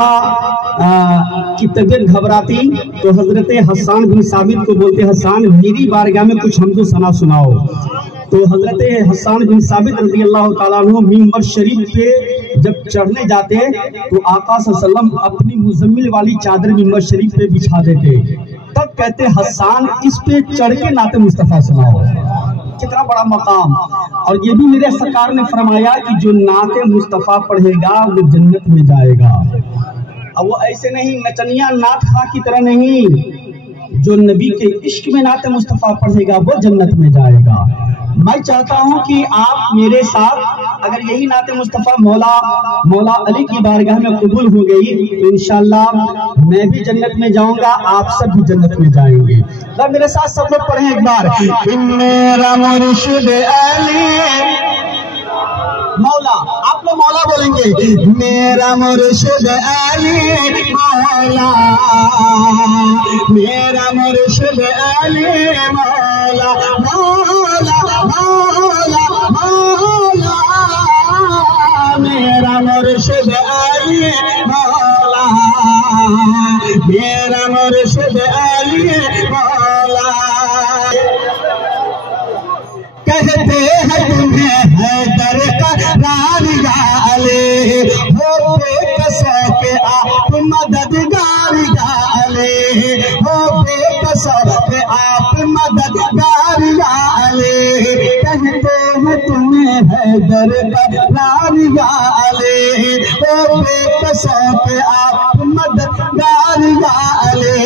आका की तबीयत घबराती तो हजरत हसन बिन साबित को बोलते, हसन मेरी बारगाह में कुछ हमको सना सुनाओ। तो हजरत हसन बिन साबित रज़ी अल्लाह ताला अन्हु मिंबर शरीफ पे जब चढ़ने जाते तो आका सल्लल्लाहु अलैहि वसल्लम अपनी मुजम्मिल वाली चादर मिंबर शरीफ पे बिछा देते। तब कहते, हसन इस पे चढ़ के नाते मुस्तफा सुनाओ। कितना बड़ा मकाम। और ये भी मेरे सरकार ने फरमाया कि जो नाते मुस्तफा पढ़ेगा वो जन्नत में जाएगा। अब वो ऐसे नहीं नचनिया नात खा की तरह नहीं, जो नबी के इश्क में नाते मुस्तफा पढ़ेगा वो जन्नत में जाएगा। मैं चाहता हूं कि आप मेरे साथ अगर यही नाते मुस्तफा मौला अली की बारगाह में कबूल हो गई तो इंशाअल्लाह मैं भी जन्नत में जाऊंगा, आप सब भी जन्नत में जाएंगे। तो मेरे साथ सब लोग पढ़ें एक बार, मेरा मुर्शिद अली मौला। आप लोग मौला बोलेंगे, मेरा मुर्शिद अली मौला, मेरा मुर्शिद अली मौला, मौला मौला मौला, मेरा मुर्शिद अली मौला, मेरा मुर्शिद अली मौला। कहते हैं तुम्हें हैदर का रानिया अले, हो बेकसों के आप मददगार अले, हो बेकसों के आप मददगार अले। कहते हैं तुम्हें हैदर का रानिया अले, हो बेकसों के आप मददगार अले।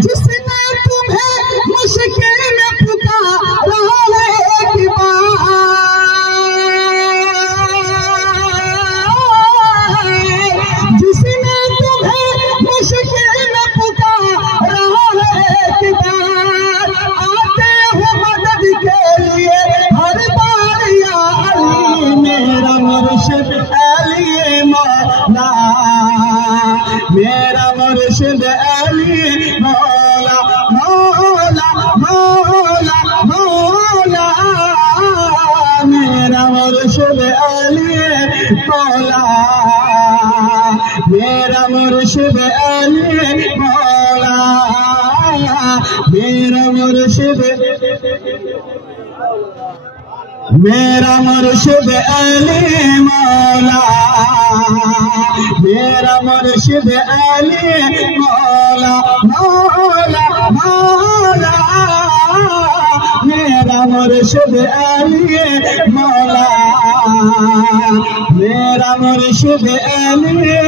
जिसने तुम्हें मुश्किल में पुकारा एक बार, जिसने तुम्हें मुश्किल में पुकारा एक बार, आते हो मदद के लिए हर बार या अली, मेरा मुर्शिद अली मौला, मेरा मुर्शिद अली मौला, मौला मौला मौला, मेरा मुर्शिद अली मौला, मेरा मुर्शिद अली मौला, मेरा मुर्शिद, मेरा मुर्शिद अली मौला, मेरा मुर्शिद अली मौला, मौला मौला, मेरा मुर्शिद अली मौला, मेरा मुर्शिद अली